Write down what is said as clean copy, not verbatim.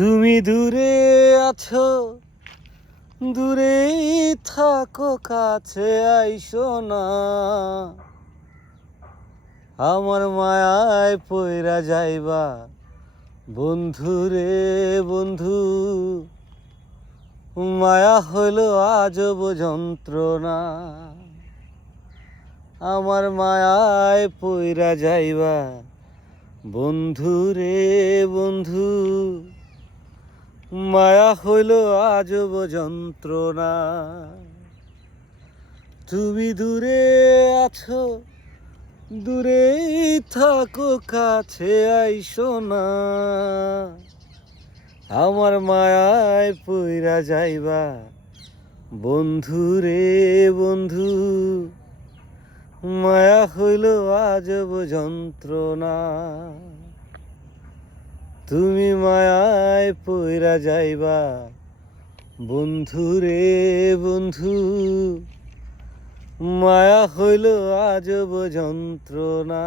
তুমি দূরে আছো, দূরেই থাকো, কাছে আইসো না। আমার মায়ায় পইরা যাইবা বন্ধু রে বন্ধু। মায়া হইল আজব যন্ত্রণা। আমার মায়ায় পইরা যাইবা বন্ধু রে বন্ধু। মায়া হইল আজব যন্ত্রণা। তুমি দূরে আছো, দূরেই থাকো, কাছে আইসো না। আমার মায়ায় পইরা যাইবা বন্ধু রে বন্ধু। মায়া হইল আজব যন্ত্রণা। তুমি মায়ায় পইরা যাইবা বন্ধু রে বন্ধু। মায়া হইল আজব যন্ত্রণা।